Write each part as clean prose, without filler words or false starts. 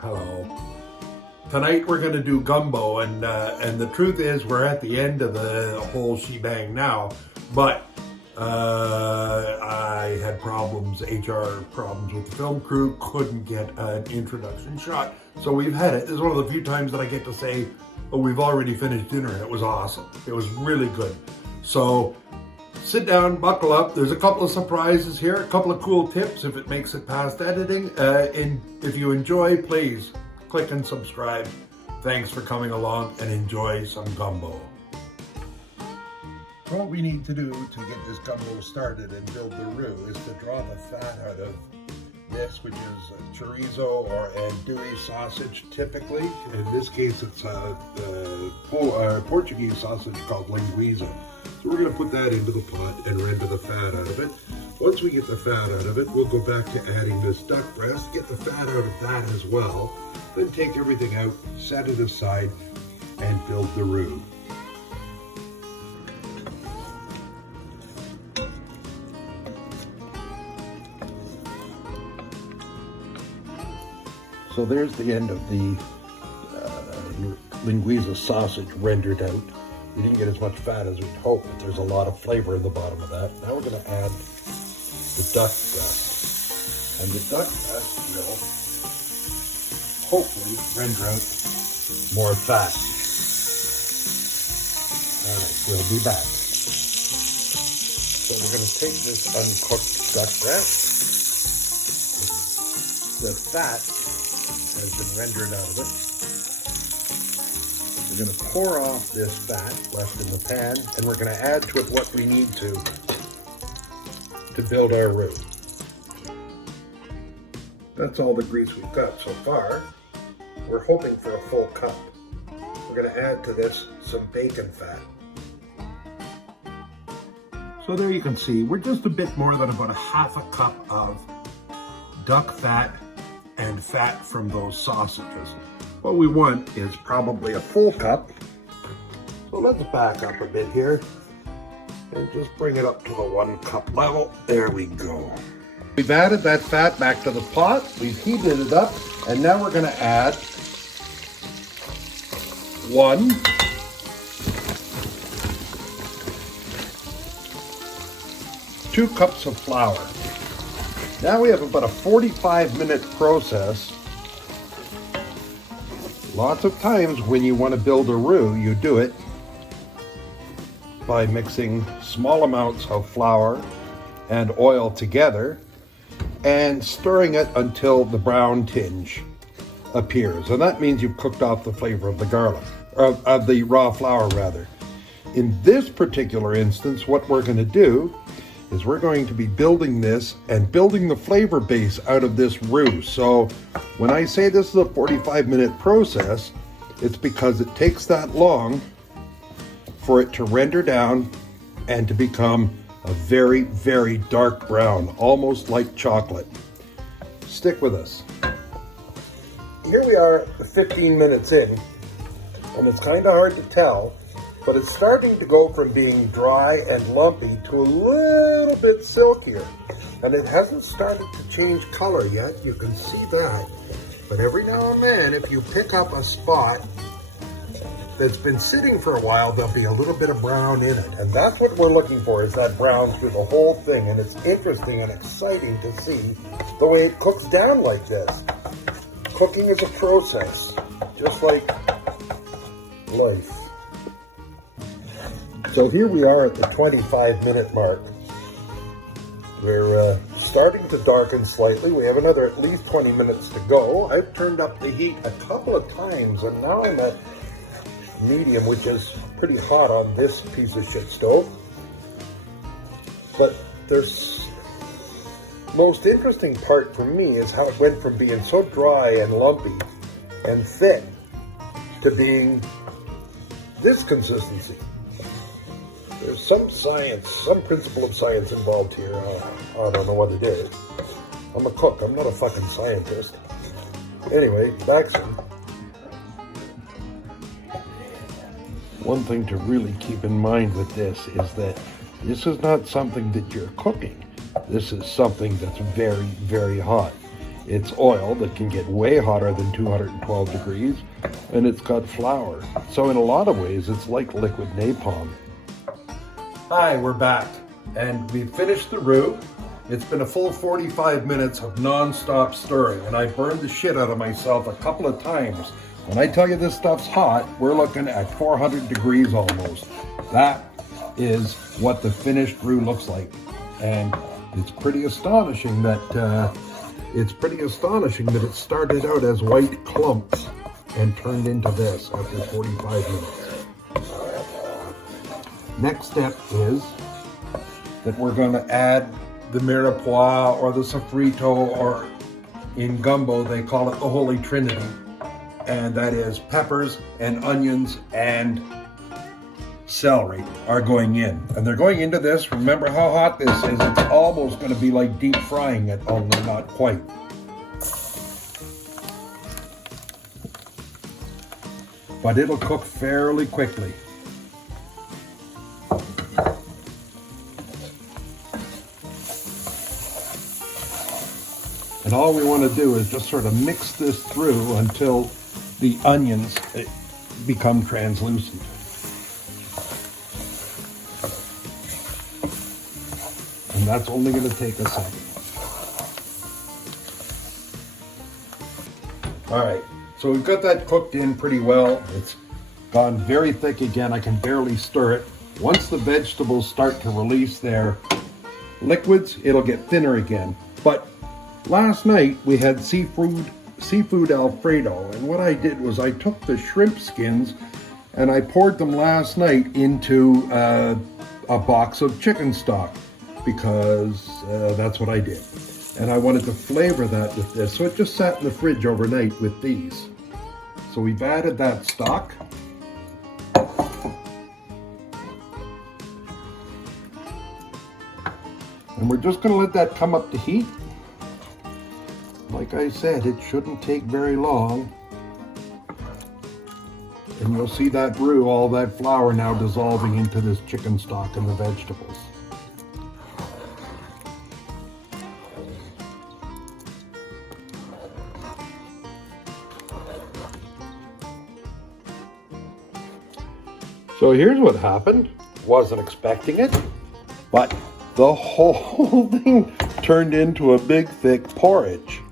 Hello. Tonight we're going to do gumbo, and the truth is we're at the end of the whole shebang now. But I had problems, HR problems with the film crew, couldn't get an introduction shot. So we've had it. This is one of the few times that I get to say, oh, we've already finished dinner, and it was awesome. It was really good. So sit down, buckle up. There's a couple of surprises here, a couple of cool tips if it makes it past editing. And if you enjoy, please click and subscribe. Thanks for coming along and enjoy some gumbo. What we need to do to get this gumbo started and build the roux is to draw the fat out of this, which is chorizo or andouille sausage typically. In this case, it's a Portuguese sausage called linguiça. So we're going to put that into the pot and render the fat out of it. Once we get the fat out of it, we'll go back to adding this duck breast, get the fat out of that as well, then take everything out, set it aside, and build the roux. So there's the end of the linguiça sausage rendered out. We didn't get as much fat as we'd hoped, but there's a lot of flavor in the bottom of that. Now we're going to add the duck breast. And the duck breast will hopefully render out more fat. All right, we'll be back. So we're going to take this uncooked duck breast. The fat has been rendered out of it. We're going to pour off this fat left in the pan, and we're going to add to it what we need to build our roux. That's all the grease we've got so far. We're hoping for a full cup. We're going to add to this some bacon fat. So there you can see, we're just a bit more than about a half a cup of duck fat and fat from those sausages. What we want is probably a full cup. So let's back up a bit here and just bring it up to the 1 cup level. There we go. We've added that fat back to the pot. We've heated it up, and now we're going to add 2 cups of flour. Now we have about a 45-minute process. Lots of times when you want to build a roux, you do it by mixing small amounts of flour and oil together and stirring it until the brown tinge appears. And that means you've cooked off the flavor of the garlic, of the raw flour rather. In this particular instance, what we're going to do is we're going to be building this and building the flavor base out of this roux. So when I say this is a 45-minute process, it's because it takes that long for it to render down and to become a very, very dark brown, almost like chocolate. Stick with us. Here we are 15 minutes in, and it's kind of hard to tell, but it's starting to go from being dry and lumpy to a little bit silkier. And it hasn't started to change color yet, you can see that. But every now and then, if you pick up a spot that's been sitting for a while, there'll be a little bit of brown in it. And that's what we're looking for, is that brown through the whole thing. And it's interesting and exciting to see the way it cooks down like this. Cooking is a process, just like life. So here we are at the 25-minute mark. We're starting to darken slightly. We have another at least 20 minutes to go. I've turned up the heat a couple of times, and now I'm at medium, which is pretty hot on this piece of shit stove. But there's most interesting part for me is how it went from being so dry and lumpy and thick to being this consistency. There's some science, some principle of science involved here. I don't know what it is. I'm a cook, I'm not a fucking scientist. Anyway, back soon. One thing to really keep in mind with this is that this is not something that you're cooking. This is something that's very, very hot. It's oil that can get way hotter than 212 degrees, and it's got flour. So in a lot of ways, it's like liquid napalm. Hi, we're back, and we finished the roux. It's been a full 45 minutes of non-stop stirring, and I burned the shit out of myself a couple of times. When I tell you this stuff's hot, we're looking at 400 degrees almost. That is what the finished roux looks like, and it's pretty astonishing that it started out as white clumps and turned into this after 45 minutes. Next step is that we're going to add the mirepoix or the sofrito, or in Gumbo they call it the Holy Trinity, and that is peppers and onions and celery are going in. And they're going into this. Remember how hot this is. It's almost going to be like deep frying it, only not quite. But it'll cook fairly quickly. And all we want to do is just sort of mix this through until the onions become translucent. And that's only going to take a second. All right, so we've got that cooked in pretty well. It's gone very thick again. I can barely stir it. Once the vegetables start to release their liquids, it'll get thinner again. But last night we had seafood Alfredo, and what I did was I took the shrimp skins and I poured them last night into a box of chicken stock, because that's what I did. And I wanted to flavor that with this, so it just sat in the fridge overnight with these. So we've added that stock. And we're just going to let that come up to heat. Like I said, it shouldn't take very long. And you'll see that roux, all that flour now dissolving into this chicken stock and the vegetables. So here's what happened. Wasn't expecting it, but the whole thing turned into a big thick porridge.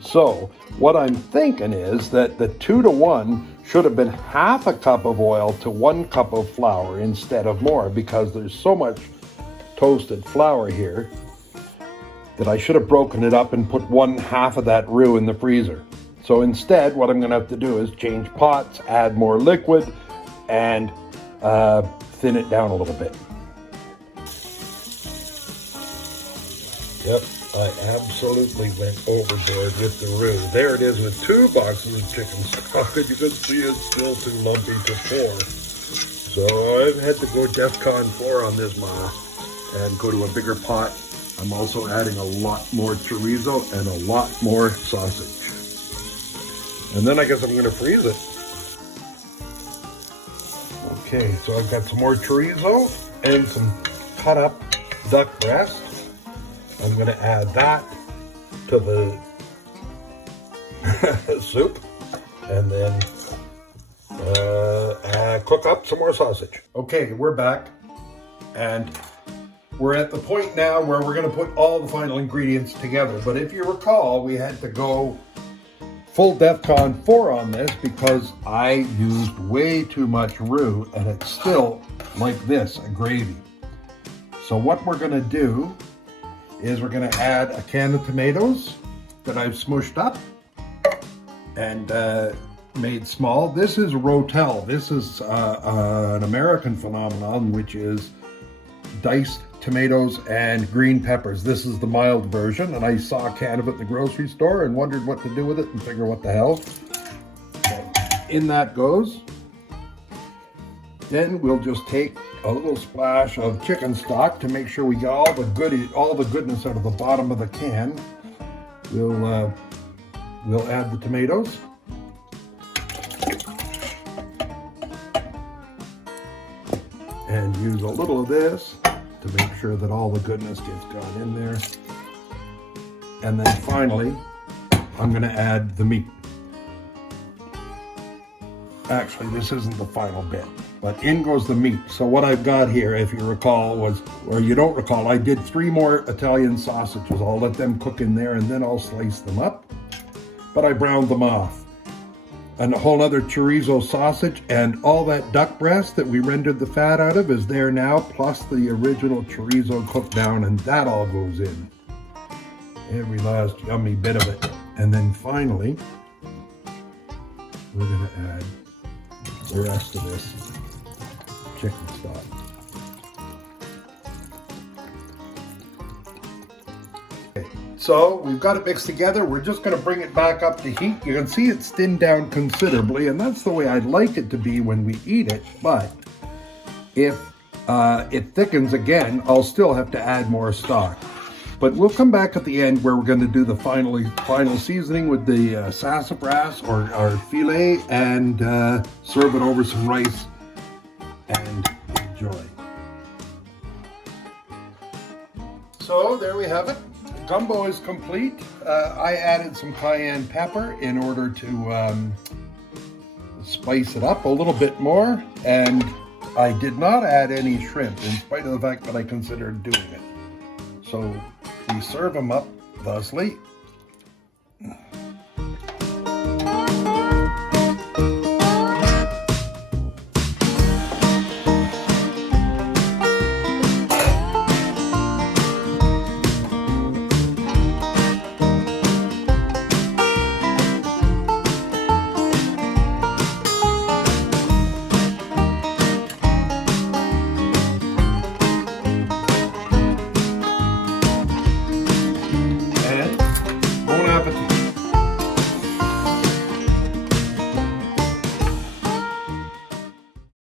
So what I'm thinking is that the 2-to-1 should have been half a cup of oil to 1 cup of flour instead of more, because there's so much toasted flour here that I should have broken it up and put 1/2 of that roux in the freezer. So instead, what I'm going to have to do is change pots, add more liquid, and thin it down a little bit. Yep, I absolutely went overboard with the roux. There it is with 2 boxes of chicken stock, and you can see it's still too lumpy to pour. So I've had to go DEFCON 4 on this mama and go to a bigger pot. I'm also adding a lot more chorizo and a lot more sausage. And then I guess I'm going to freeze it. Okay, so I've got some more chorizo and some cut up duck breast. I'm going to add that to the soup, and then cook up some more sausage. Okay, we're back, and we're at the point now where we're going to put all the final ingredients together. But if you recall, we had to go full DEFCON 4 on this because I used way too much roux, and it's still like this, a gravy. So what we're going to do is we're going to add a can of tomatoes that I've smushed up and made small. This is rotel. This is an American phenomenon, which is diced tomatoes and green peppers. This is the mild version, and I saw a can of it in the grocery store and wondered what to do with it and figure what the hell. So in that goes. Then we'll just take a little splash of chicken stock to make sure we get all the goodness out of the bottom of the can. We'll add the tomatoes. And use a little of this to make sure that all the goodness gets gone in there. And then finally, I'm going to add the meat. Actually, this isn't the final bit, but in goes the meat. So what I've got here, if you recall, or you don't recall, I did 3 more Italian sausages. I'll let them cook in there and then I'll slice them up. But I browned them off. And a whole other chorizo sausage, and all that duck breast that we rendered the fat out of is there now, plus the original chorizo cooked down, and that all goes in. Every last yummy bit of it. And then finally, we're going to add the rest of this chicken stock. Okay, so we've got it mixed together. We're just going to bring it back up to heat. You can see it's thinned down considerably, and that's the way I'd like it to be when we eat it. But if it thickens again, I'll still have to add more stock. But we'll come back at the end where we're going to do the final seasoning with the sassafras or filet, and serve it over some rice and enjoy. So there we have it. Gumbo is complete. I added some cayenne pepper in order to spice it up a little bit more, and I did not add any shrimp in spite of the fact that I considered doing it. So we serve them up thusly.